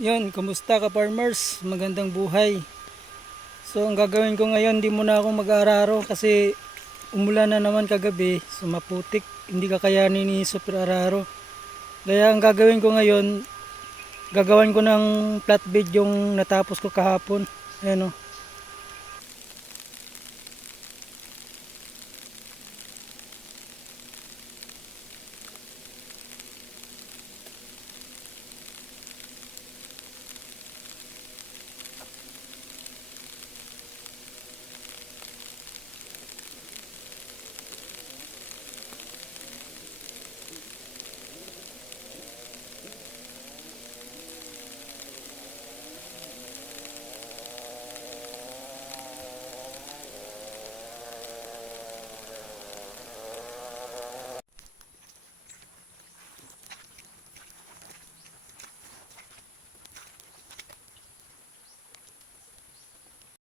Yun, kumusta ka farmers? Magandang buhay. So ang gagawin ko ngayon, di muna ako mag-araro kasi umulan na naman kagabi. So maputik, hindi kakayanin ni Super Araro. Kaya ang gagawin ko ngayon, gagawan ko ng flatbed yung natapos ko kahapon. Ayan o.